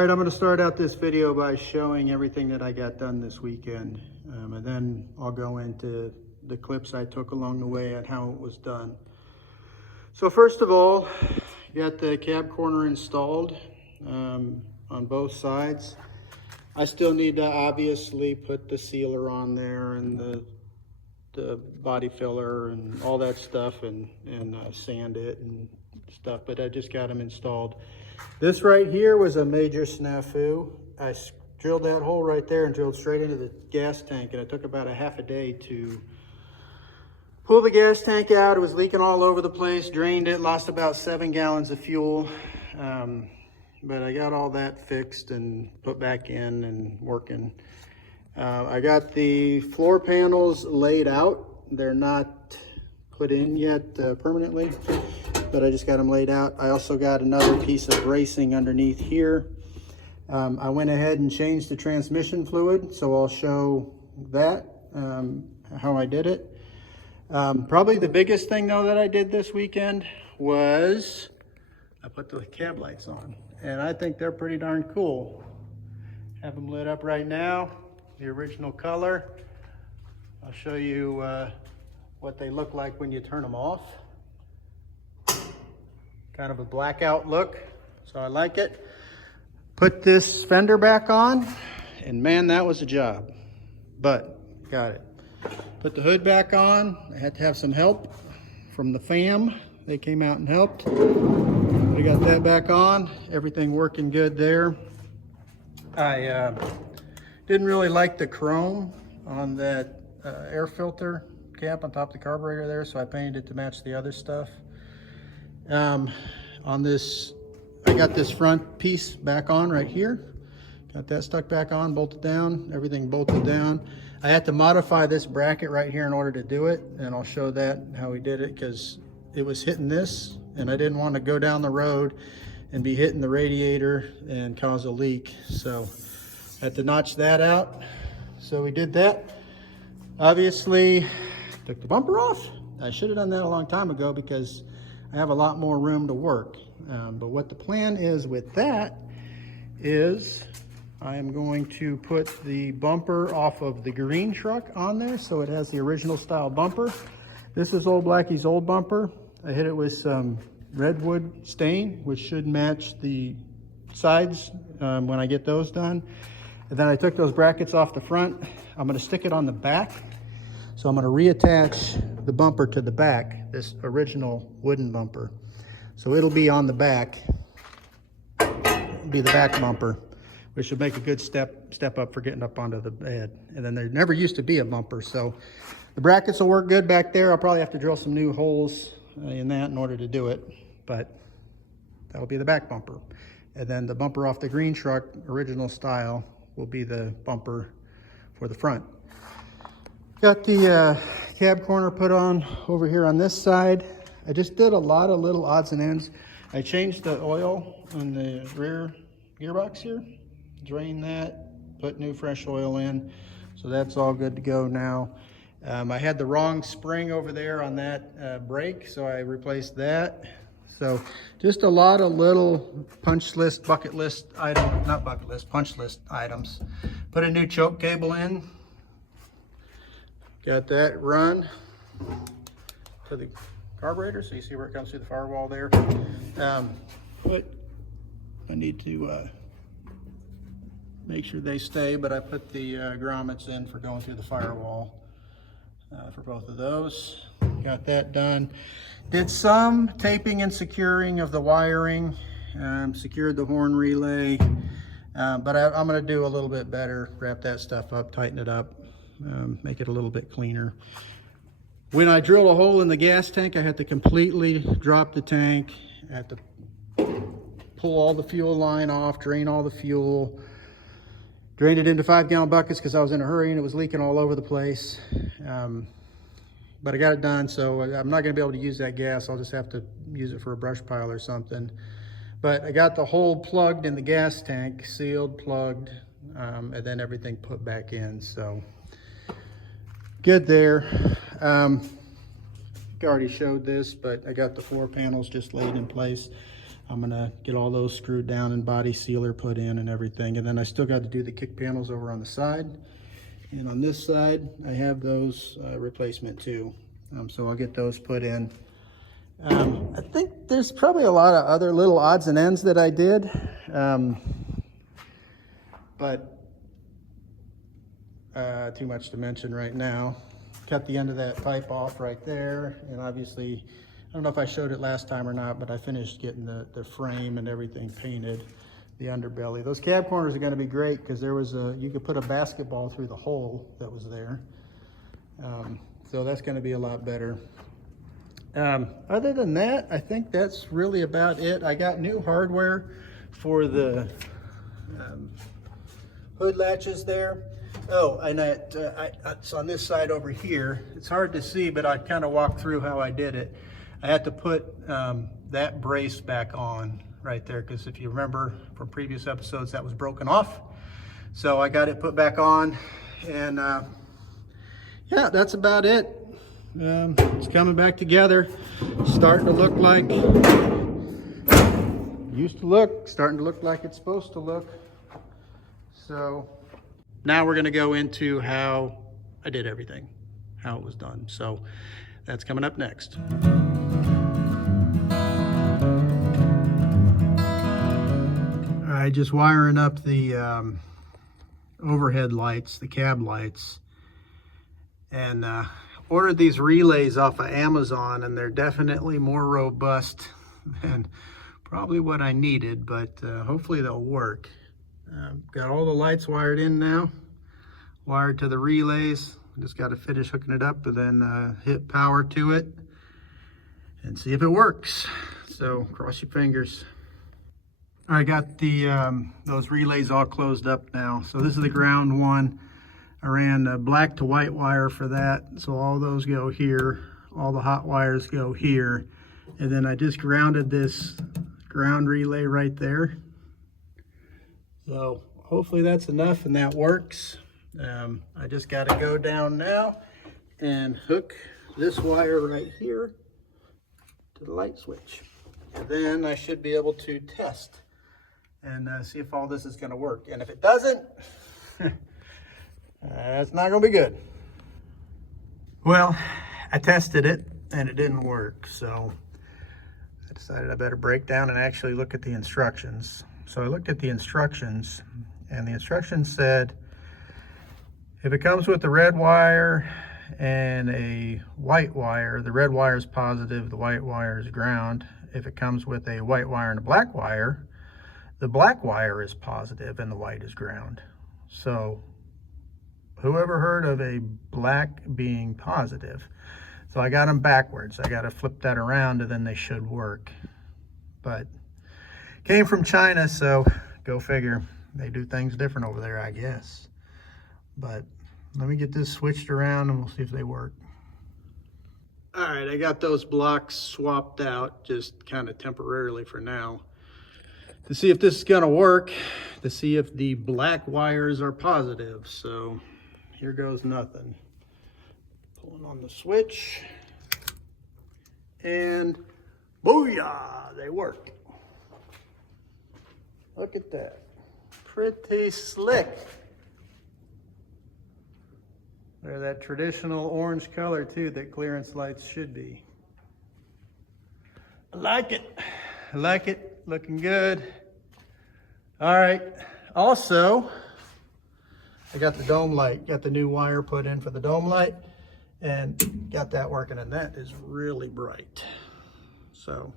right, I'm going to start out this video by showing everything that I got done this weekend. And then I'll go into the clips I took along the way and how it was done. So first of all, got the cab corner installed on both sides. I still need to obviously put the sealer on there and the body filler and all that stuff and sand it and stuff, but I just got them installed. This right here was a major snafu. I drilled that hole right there and drilled straight into the gas tank, and it took about a half a day to pull the gas tank out. It was leaking all over the place, drained it, lost about 7 gallons of fuel. But I got all that fixed and put back in and working. I got the floor panels laid out. They're not put in yet permanently, but I just got them laid out. I also got another piece of bracing underneath here. I went ahead and changed the transmission fluid, so I'll show that, how I did it. Probably the biggest thing though that I did this weekend was I put the cab lights on, and I think they're pretty darn cool. Have them lit up right now, the original color. I'll show you what they look like when you turn them off. Kind of a blackout look, so I like it. Put this fender back on, and man, that was a job, but got it. Put the hood back on. I had to have some help from the fam. They came out and helped. We got that back on. Everything working good there. I didn't really like the chrome on that air filter cap on top of the carburetor there, so I painted it to match the other stuff. On this, I got this front piece back on right here. Got that stuck back on, bolted down, everything bolted down. I had to modify this bracket right here in order to do it, and I'll show that how we did it, because it was hitting this, and I didn't want to go down the road and be hitting the radiator and cause a leak. So I had to notch that out. So we did that. Obviously, took the bumper off. I should have done that a long time ago because I have a lot more room to work. But what the plan is with that is I am going to put the bumper off of the green truck on there, so it has the original style bumper. This is old Blackie's old bumper. I hit it with some redwood stain, which should match the sides when I get those done. And then I took those brackets off the front. I'm going to stick it on the back. So I'm going to reattach the bumper to the back, this original wooden bumper. So it'll be on the back, be the back bumper, which should make a good step up for getting up onto the bed. And then there never used to be a bumper, so the brackets will work good back there. I'll probably have to drill some new holes in that in order to do it, but that'll be the back bumper. And then the bumper off the green truck, original style, will be the bumper for the front. Got the cab corner put on over here on this side. I just did a lot of little odds and ends. I changed the oil on the rear gearbox here, drained that, put new fresh oil in, so that's all good to go now. I had the wrong spring over there on that brake, so I replaced that. So just a lot of little punch list, bucket list items, not bucket list, punch list items. Put a new choke cable in. Got that run to the carburetor, so you see where it comes through the firewall there. But I need to make sure they stay, but I put the grommets in for going through the firewall for both of those. Got that done. Did some taping and securing of the wiring, secured the horn relay, but I'm going to do a little bit better, wrap that stuff up, tighten it up, make it a little bit cleaner. When I drill a hole in the gas tank, I had to completely drop the tank. I had to pull all the fuel line off, drain all the fuel, drained it into 5-gallon buckets because I was in a hurry and it was leaking all over the place. But I got it done, so I'm not going to be able to use that gas. I'll just have to use it for a brush pile or something. But I got the hole plugged in the gas tank, sealed, plugged, and then everything put back in. So good there. I already showed this, but I got the floor panels just laid in place. I'm gonna get all those screwed down and body sealer put in and everything. And then I still got to do the kick panels over on the side. And on this side, I have those replacement too. So I'll get those put in. I think there's probably a lot of other little odds and ends that I did. But too much to mention right now. Cut the end of that pipe off right there. And obviously, I don't know if I showed it last time or not, but I finished getting the frame and everything painted, the underbelly. Those cab corners are going to be great because there was you could put a basketball through the hole that was there. So that's going to be a lot better. Other than that, I think that's really about it. I got new hardware for the hood latches there. Oh, and it's on this side over here. It's hard to see, but I kind of walked through how I did it. I had to put that brace back on right there because if you remember from previous episodes, that was broken off. So I got it put back on, and yeah, that's about it. It's coming back together. Starting to look like starting to look like it's supposed to look. So now we're going to go into how I did everything, how it was done. So that's coming up next. All right, just wiring up the overhead lights, the cab lights, and ordered these relays off of Amazon, and they're definitely more robust than probably what I needed, but hopefully they'll work. Got all the lights wired in now, wired to the relays. Just got to finish hooking it up and then hit power to it and see if it works. So cross your fingers. All right, got the those relays all closed up now. So this is the ground one. I ran black to white wire for that. So all those go here. All the hot wires go here. And then I just grounded this ground relay right there. So hopefully that's enough and that works. I just got to go down now and hook this wire right here to the light switch. And then I should be able to test and see if all this is going to work. And if it doesn't, that's not going to be good. Well, I tested it and it didn't work. So I decided I better break down and actually look at the instructions. So I looked at the instructions, and the instructions said, if it comes with a red wire and a white wire, the red wire is positive, the white wire is ground. If it comes with a white wire and a black wire, the black wire is positive and the white is ground. So whoever heard of a black being positive? So I got them backwards. I got to flip that around and then they should work. But came from China, so go figure. They do things different over there, I guess. But let me get this switched around and we'll see if they work. All right, I got those blocks swapped out just kind of temporarily for now to see if this is going to work, to see if the black wires are positive. So here goes nothing. Pulling on the switch and booyah, they work. Look at that. Pretty slick. They're that traditional orange color too that clearance lights should be. I like it. I like it. Looking good. All right. Also, I got the dome light. Got the new wire put in for the dome light and got that working, and that is really bright. So,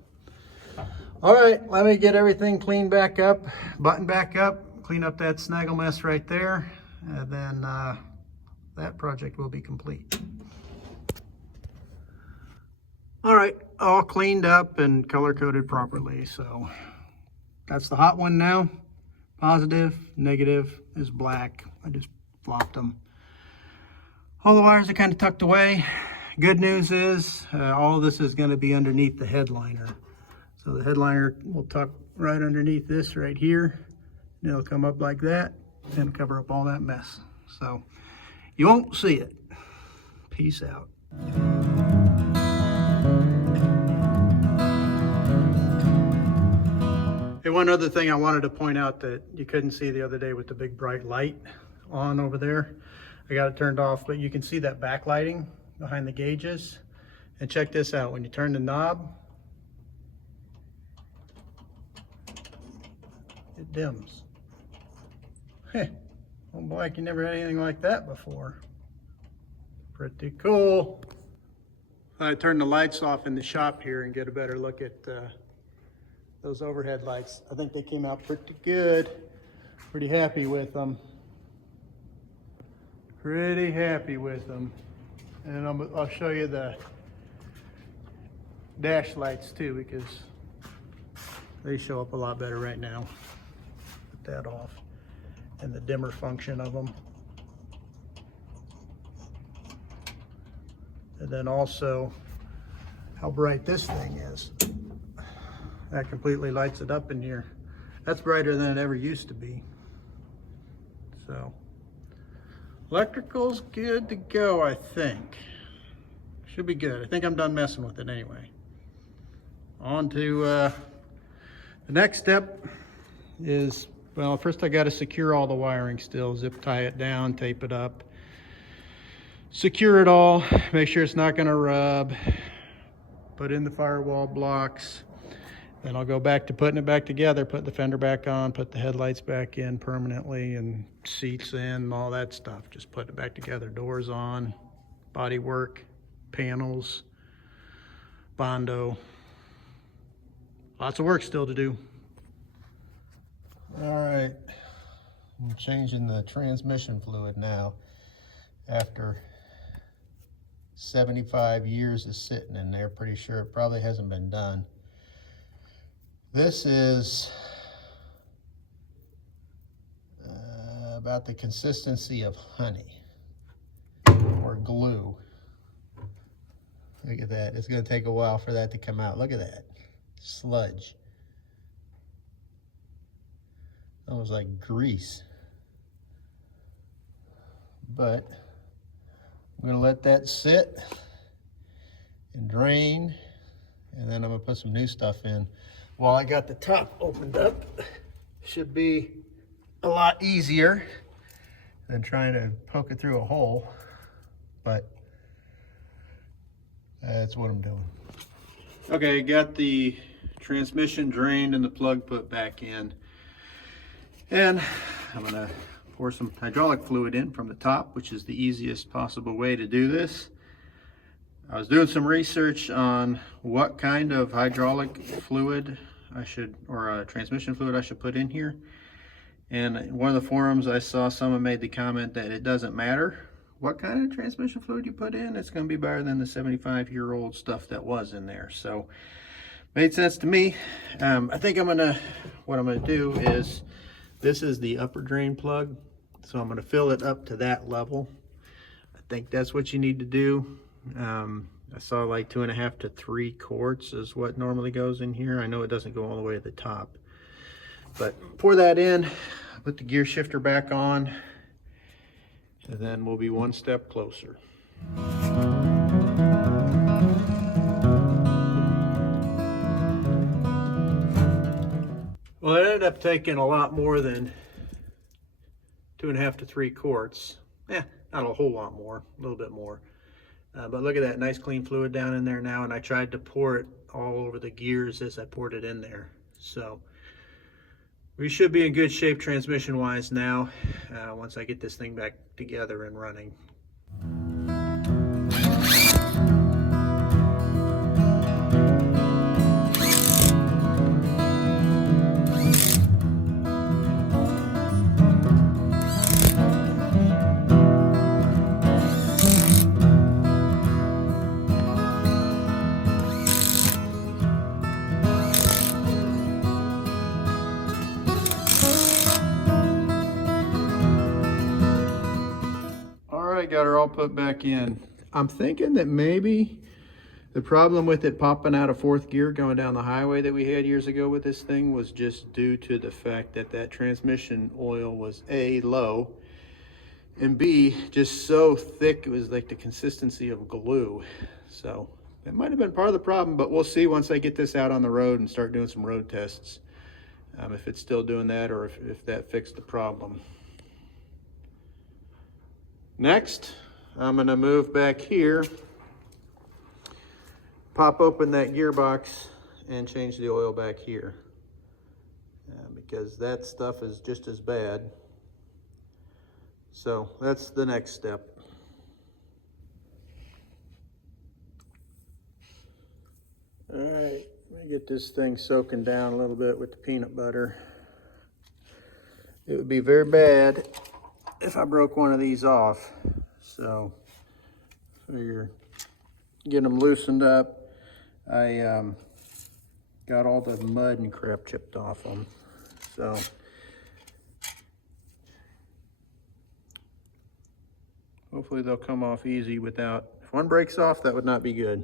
all right, let me get everything cleaned back up, buttoned back up, clean up that snaggle mess right there, and then that project will be complete. All right, all cleaned up and color coded properly. So that's the hot one now. Positive, negative is black. I just flopped them. All the wires are kind of tucked away. Good news is all of this is going to be underneath the headliner. So the headliner will tuck right underneath this right here. And it'll come up like that and cover up all that mess. So you won't see it. Peace out. Hey, one other thing I wanted to point out that you couldn't see the other day with the big bright light on over there. I got it turned off, but you can see that backlighting behind the gauges. And check this out, when you turn the knob, it dims. Heh, well, Blackie never had anything like that before. Pretty cool. I turned the lights off in the shop here and get a better look at those overhead lights. I think they came out pretty good. Pretty happy with them. Pretty happy with them. And I'll show you the dash lights too, because they show up a lot better right now. Put that off. And the dimmer function of them. And then also how bright this thing is. That completely lights it up in here. That's brighter than it ever used to be. So electrical's good to go, I think. Should be good. I think I'm done messing with it anyway. On to the next step is, well, first I got to secure all the wiring still. Zip tie it down, tape it up. Secure it all, make sure it's not going to rub. Put in the firewall blocks. Then I'll go back to putting it back together, put the fender back on, put the headlights back in permanently, and seats in, all that stuff. Just put it back together, doors on, body work, panels, Bondo. Lots of work still to do. All right, I'm changing the transmission fluid now after 75 years of sitting in there. Pretty sure it probably hasn't been done. This is about the consistency of honey or glue. Look at that. It's going to take a while for that to come out. Look at that. Sludge. Almost like grease. But I'm going to let that sit and drain, and then I'm going to put some new stuff in. While I got the top opened up, should be a lot easier than trying to poke it through a hole, but that's what I'm doing. Okay, got the transmission drained and the plug put back in. And I'm gonna pour some hydraulic fluid in from the top, which is the easiest possible way to do this. I was doing some research on what kind of hydraulic fluid I should, or transmission fluid I should put in here. And in one of the forums I saw someone made the comment that it doesn't matter what kind of transmission fluid you put in, it's going to be better than the 75-year-old stuff that was in there. So made sense to me. I think what I'm gonna do is, this is the upper drain plug, so I'm gonna fill it up to that level. I think that's what you need to do. I saw like 2.5 to 3 quarts is what normally goes in here. I know it doesn't go all the way to the top, but pour that in, put the gear shifter back on, and then we'll be one step closer. Well, it ended up taking a lot more than 2.5 to 3 quarts. Not a whole lot more, a little bit more. But look at that nice clean fluid down in there now, and I tried to pour it all over the gears as I poured it in there. So we should be in good shape transmission wise now, once I get this thing back together and running. Got her all put back in. I'm thinking that maybe the problem with it popping out of 4th gear going down the highway that we had years ago with this thing was just due to the fact that that transmission oil was A, low, and B, just so thick it was like the consistency of glue. So that might have been part of the problem, but we'll see once I get this out on the road and start doing some road tests. if it's still doing that or if that fixed the problem. Next, I'm gonna move back here, pop open that gearbox and change the oil back here because that stuff is just as bad. So that's the next step. All right, let me get this thing soaking down a little bit with the peanut butter. It would be very bad if I broke one of these off. So figure get them loosened up. I got all the mud and crap chipped off them. So hopefully they'll come off easy without, if one breaks off, that would not be good.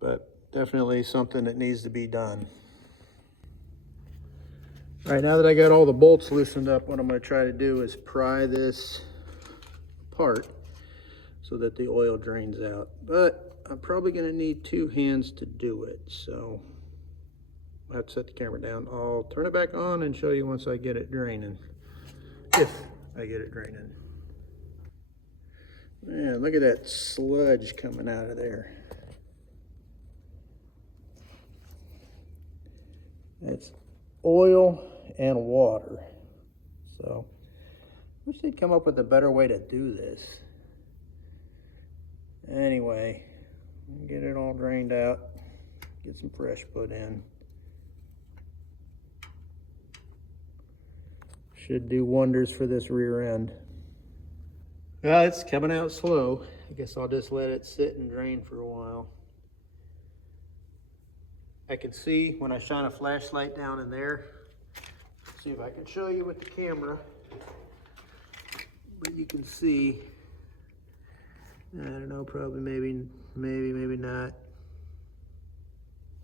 But definitely something that needs to be done. All right, now that I got all the bolts loosened up, what I'm going to try to do is pry this apart so that the oil drains out. But I'm probably going to need 2 hands to do it, so I have to set the camera down. I'll turn it back on and show you once I get it draining, if I get it draining. Man, look at that sludge coming out of there. That's oil and water. So I wish they'd come up with a better way to do this. Anyway, get it all drained out, get some fresh put in. Should do wonders for this rear end. Well, it's coming out slow. I guess I'll just let it sit and drain for a while. I can see when I shine a flashlight down in there. See if I can show you with the camera. But you can see, I don't know, probably maybe not.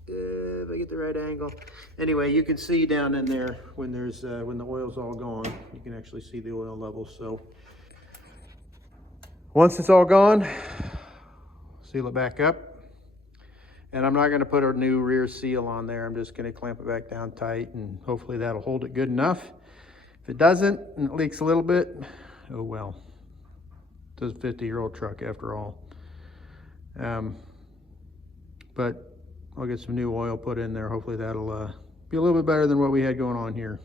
If I get the right angle. Anyway, you can see down in there when there's when the oil's all gone, you can actually see the oil level. So once it's all gone, seal it back up. And I'm not going to put a new rear seal on there. I'm just going to clamp it back down tight, and hopefully that'll hold it good enough. If it doesn't and it leaks a little bit, oh well. It's a 50-year-old truck after all. But I'll get some new oil put in there. Hopefully that'll be a little bit better than what we had going on here.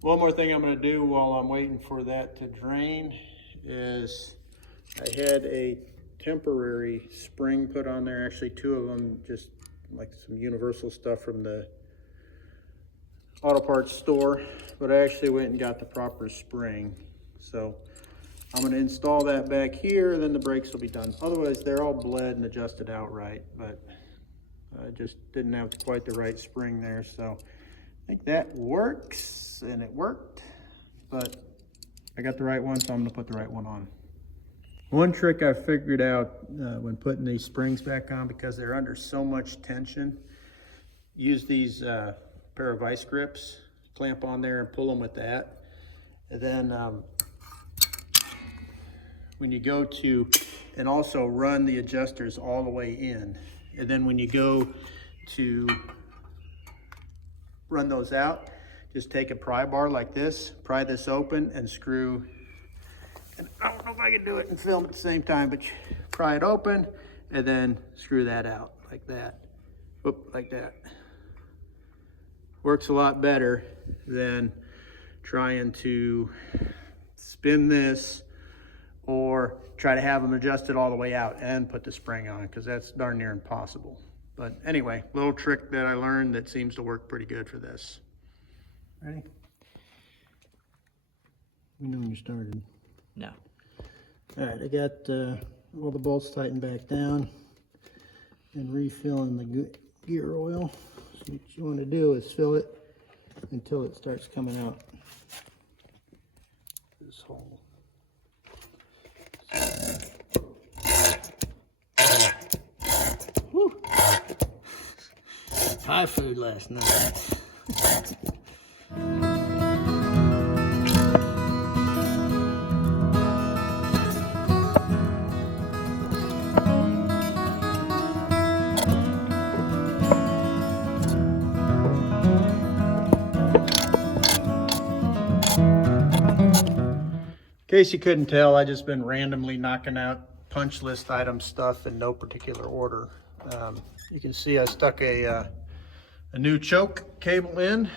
One more thing I'm going to do while I'm waiting for that to drain is I had a temporary spring put on there, actually 2 of them, just like some universal stuff from the auto parts store, but I actually went and got the proper spring. So I'm going to install that back here, then the brakes will be done. Otherwise they're all bled and adjusted outright, but I just didn't have quite the right spring there. So I think that works, and it worked, but I got the right one, so I'm going to put the right one on. One trick I figured out when putting these springs back on, because they're under so much tension, use these pair of vice grips, clamp on there and pull them with that. And then when you go to, and also run the adjusters all the way in. And then when you go to run those out, just take a pry bar like this, pry this open and screw. And I don't know if I can do it and film at the same time, but pry it open and then screw that out like that. Whoop, like that. Works a lot better than trying to spin this or try to have them adjusted all the way out and put the spring on, because that's darn near impossible. But anyway, little trick that I learned that seems to work pretty good for this. Ready? You know when you started. No. All right, I got all the bolts tightened back down and refilling the gear oil. So what you want to do is fill it until it starts coming out this hole. Whew. Thai food last night. case you couldn't tell, I just been randomly knocking out punch list item stuff in no particular order. You can see I stuck a new choke cable in.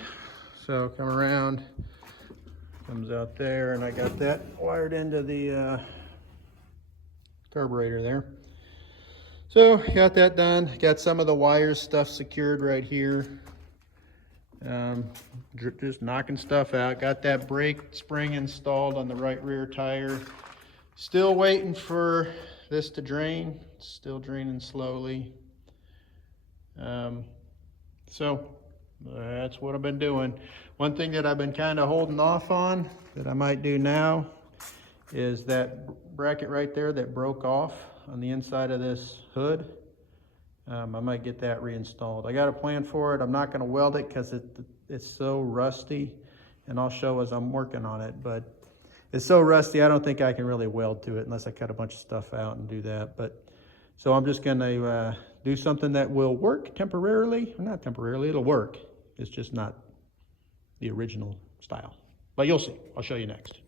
So come around, comes out there, and I got that wired into the carburetor there. So got that done. Got some of the wires stuff secured right here. Just knocking stuff out. Got that brake spring installed on the right rear tire. Still waiting for this to drain. It's still draining slowly. So that's what I've been doing. One thing that I've been kind of holding off on that I might do now is that bracket right there that broke off on the inside of this hood. I might get that reinstalled. I got a plan for it. I'm not going to weld it because it's so rusty, and I'll show as I'm working on it, but it's so rusty I don't think I can really weld to it unless I cut a bunch of stuff out and do that. But so I'm just going to do something that will work temporarily. Not temporarily, it'll work. It's just not the original style, but you'll see. I'll show you next.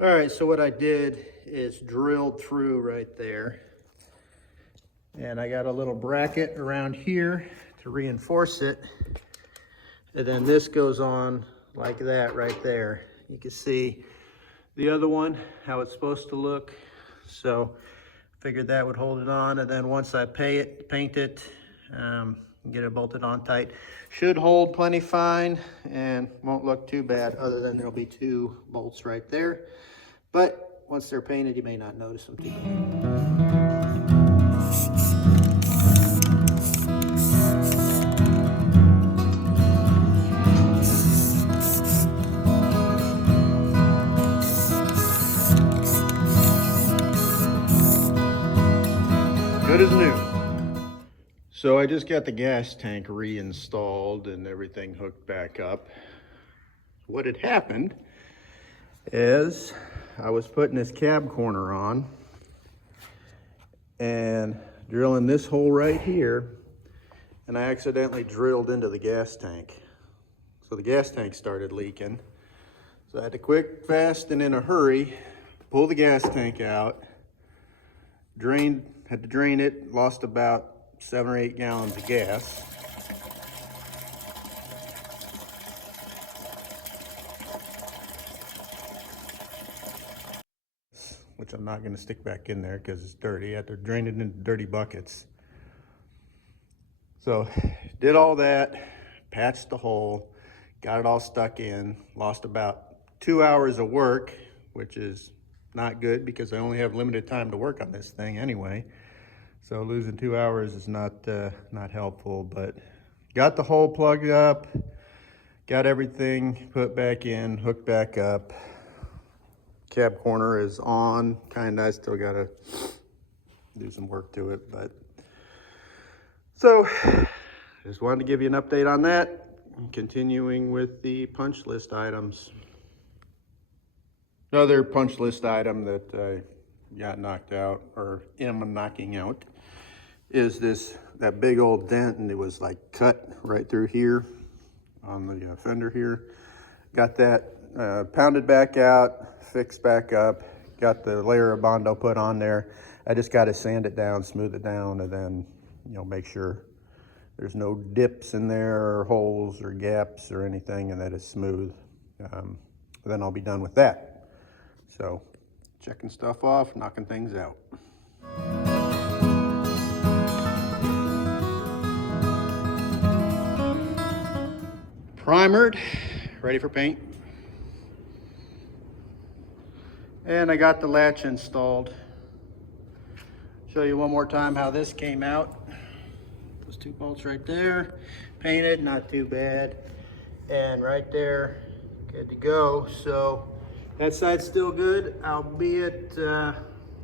All right, so what I did is drilled through right there, and I got a little bracket around here to reinforce it, and then this goes on like that right there. You can see the other one, how it's supposed to look. So figured that would hold it on, and then once I paint it, get it bolted on tight, should hold plenty fine and won't look too bad, other than there'll be 2 bolts right there. But once they're painted, you may not notice them too bad. Good as new. So I just got the gas tank reinstalled and everything hooked back up. What had happened is I was putting this cab corner on and drilling this hole right here, and I accidentally drilled into the gas tank. So the gas tank started leaking. So I had to quick, fast, and in a hurry, pull the gas tank out, had to drain it, lost about 7 or 8 gallons of gas. Which I'm not going to stick back in there because it's dirty. I have to drain it into dirty buckets. So did all that, patched the hole, got it all stuck in, lost about 2 hours of work, which is not good because I only have limited time to work on this thing anyway. So losing 2 hours is not helpful, but got the hole plugged up, got everything put back in, hooked back up. Cab corner is on, I still gotta do some work to it, but so just wanted to give you an update on that. Continuing with the punch list items. Another punch list item that I got knocked out, or am knocking out, is that big old dent, and it was like cut right through here on the fender here. Got that pounded back out, fixed back up, got the layer of Bondo put on there. I just got to sand it down, smooth it down, and then make sure there's no dips in there or holes or gaps or anything, and that it's smooth. Then I'll be done with that. So checking stuff off, knocking things out. Primered, ready for paint. And I got the latch installed. Show you one more time how this came out. Those 2 bolts right there, painted, not too bad. And right there, good to go. So that side's still good, albeit a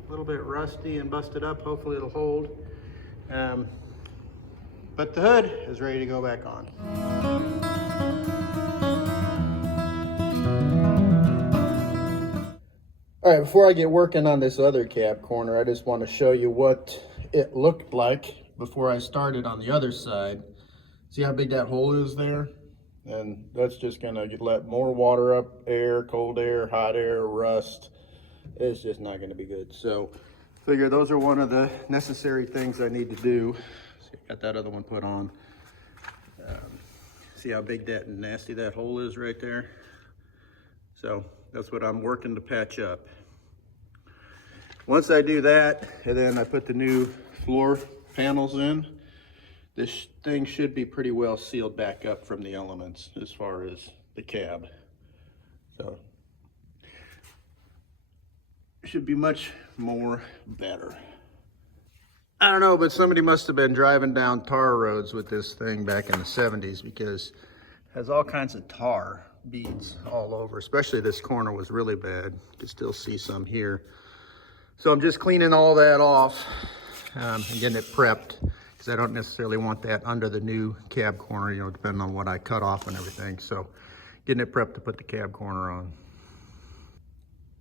little bit rusty and busted up. Hopefully it'll hold. But the hood is ready to go back on. All right, before I get working on this other cab corner, I just want to show you what it looked like before I started on the other side. See how big that hole is there? and that's just gonna let more water up, air, cold air, hot air, rust. It's just not gonna be good. So figure those are one of the necessary things I need to do. So got that other one put on. See how big that and nasty that hole is right there? So that's what I'm working to patch up. Once I do that, and then I put the new floor panels in, this thing should be pretty well sealed back up from the elements as far as the cab. So it should be much more better. I don't know, but somebody must have been driving down tar roads with this thing back in the 70s, because it has all kinds of tar beads all over, especially this corner was really bad. You can still see some here. So I'm just cleaning all that off and getting it prepped, because I don't necessarily want that under the new cab corner, you know, depending on what I cut off and everything. So getting it prepped to put the cab corner on.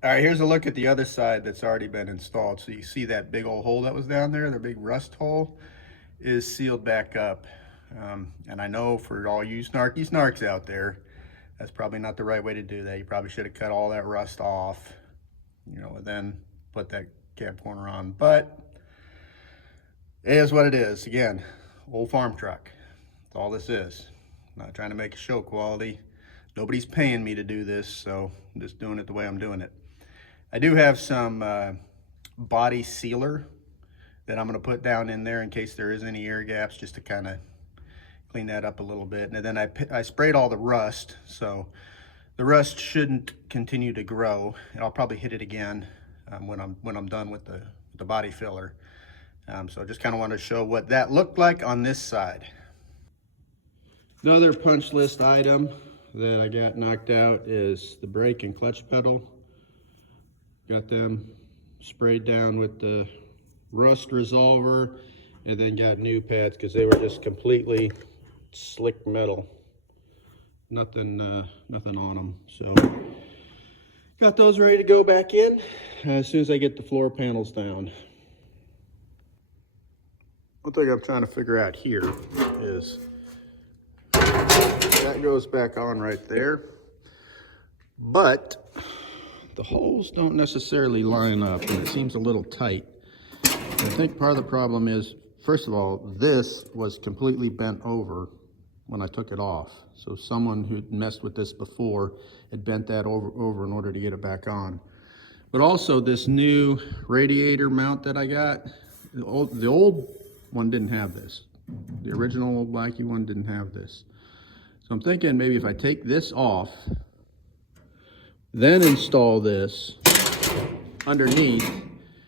All right, here's a look at the other side that's already been installed. So you see that big old hole that was down there, the big rust hole is sealed back up. And I know for all you snarky snarks out there, that's probably not the right way to do that. You probably should have cut all that rust off, you know, and then put that cab corner on. But it is what it is. Again, old farm truck. That's all this is. I'm not trying to make a show quality. Nobody's paying me to do this, so I'm just doing it the way I'm doing it. I do have some body sealer that I'm going to put down in there in case there is any air gaps, just to kind of clean that up a little bit. And then I sprayed all the rust, so the rust shouldn't continue to grow. And I'll probably hit it again when I'm done with the body filler. So I just kind of wanted to show what that looked like on this side. Another punch list item that I got knocked out is the brake and clutch pedal. Got them sprayed down with the rust resolver, and then got new pads because they were just completely slick metal. Nothing on them. So got those ready to go back in as soon as I get the floor panels down. One thing I'm trying to figure out here is that goes back on right there, but the holes don't necessarily line up, and it seems a little tight. And I think part of the problem is, first of all, this was completely bent over when I took it off. So someone who'd messed with this before had bent that over in order to get it back on. But also this new radiator mount that I got, the old one didn't have this. The original Blackie one didn't have this. So I'm thinking maybe if I take this off, then install this underneath,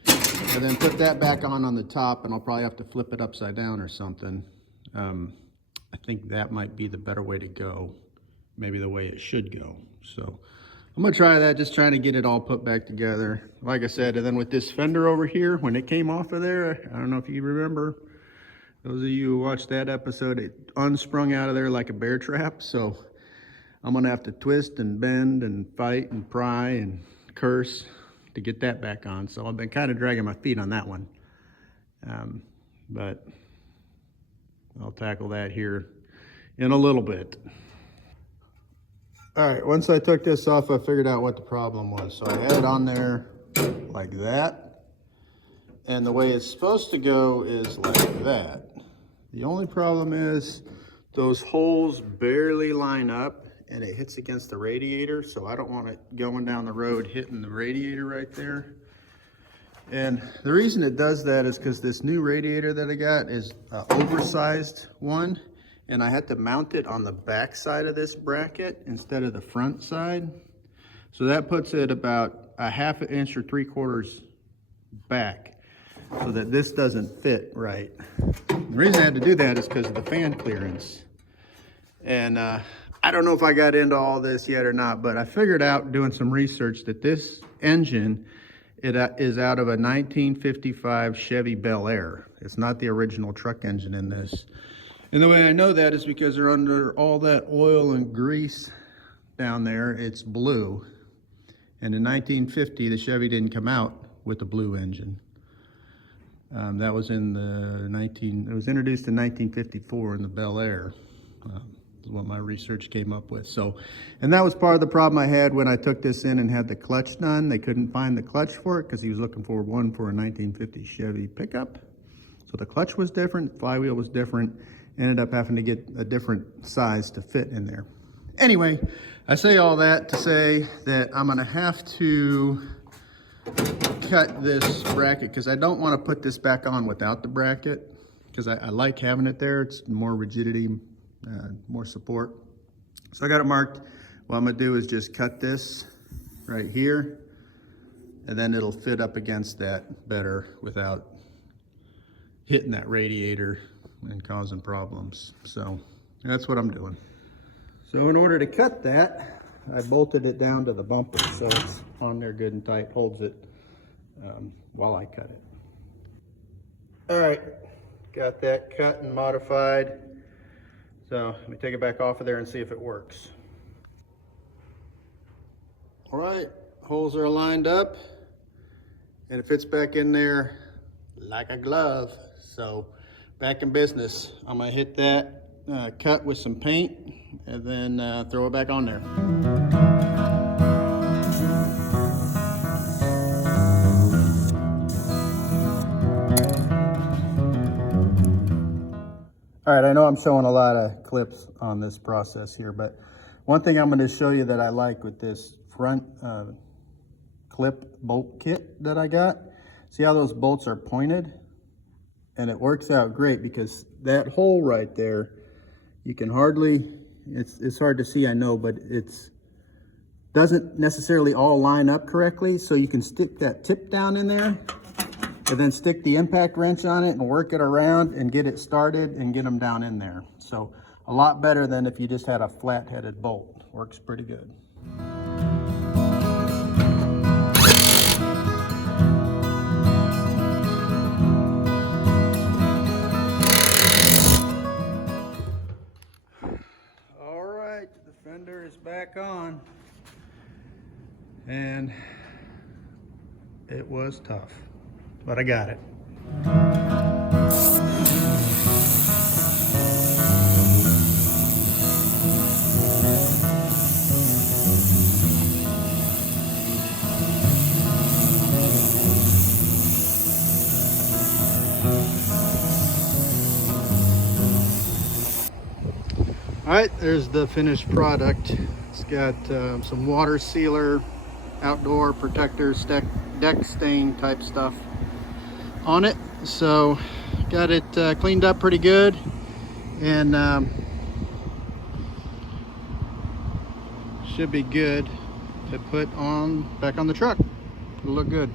and then put that back on the top, and I'll probably have to flip it upside down or something. I think that might be the better way to go, maybe the way it should go. So I'm gonna try that, just trying to get it all put back together. Like I said, and then with this fender over here, when it came off of there, I don't know if you remember, those of you who watched that episode, it unsprung out of there like a bear trap. So I'm gonna have to twist and bend and fight and pry and curse to get that back on. So I've been kind of dragging my feet on that one. But I'll tackle that here in a little bit. All right, once I took this off, I figured out what the problem was. So I had it on there like that. And the way it's supposed to go is like that. The only problem is those holes barely line up, and it hits against the radiator, so I don't want it going down the road hitting the radiator right there. And the reason it does that is because this new radiator that I got is an oversized one, and I had to mount it on the back side of this bracket instead of the front side. So that puts it about a ½ inch or 3/4 back, so that this doesn't fit right. The reason I had to do that is because of the fan clearance. And I don't know if I got into all this yet or not, but I figured out doing some research that this engine, it is out of a 1955 Chevy Bel Air. It's not the original truck engine in this. And the way I know that is because they're under all that oil and grease down there, it's blue. And in 1950, the Chevy didn't come out with a blue engine. That was in it was introduced in 1954 in the Bel Air. is what my research came up with. So, and that was part of the problem I had when I took this in and had the clutch done. They couldn't find the clutch for it because he was looking for one for a 1950 Chevy pickup. So the clutch was different, flywheel was different. Ended up having to get a different size to fit in there. Anyway, I say all that to say that I'm gonna have to cut this bracket because I don't want to put this back on without the bracket, because I like having it there. It's more rigidity, more support. So I got it marked. What I'm gonna do is just cut this right here, and then it'll fit up against that better without hitting that radiator and causing problems. So that's what I'm doing. So in order to cut that, I bolted it down to the bumper so it's on there good and tight, holds it while I cut it. All right, got that cut and modified. So let me take it back off of there and see if it works. All right, holes are lined up and it fits back in there like a glove. So back in business. I'm gonna hit that cut with some paint and then throw it back on there. All right, I know I'm showing a lot of clips on this process here, but one thing I'm going to show you that I like with this front clip bolt kit that I got, see how those bolts are pointed? And it works out great because that hole right there, you can hardly, it's hard to see, I know, but it's doesn't necessarily all line up correctly, so you can stick that tip down in there and then stick the impact wrench on it and work it around and get it started and get them down in there. So a lot better than if you just had a flat-headed bolt. Works pretty good. All right, the fender is back on. And it was tough, but I got it. All right, there's the finished product. It's got some water sealer, outdoor protector, deck stain type stuff on it. So got it cleaned up pretty good, and should be good to put on back on the truck. It'll look good.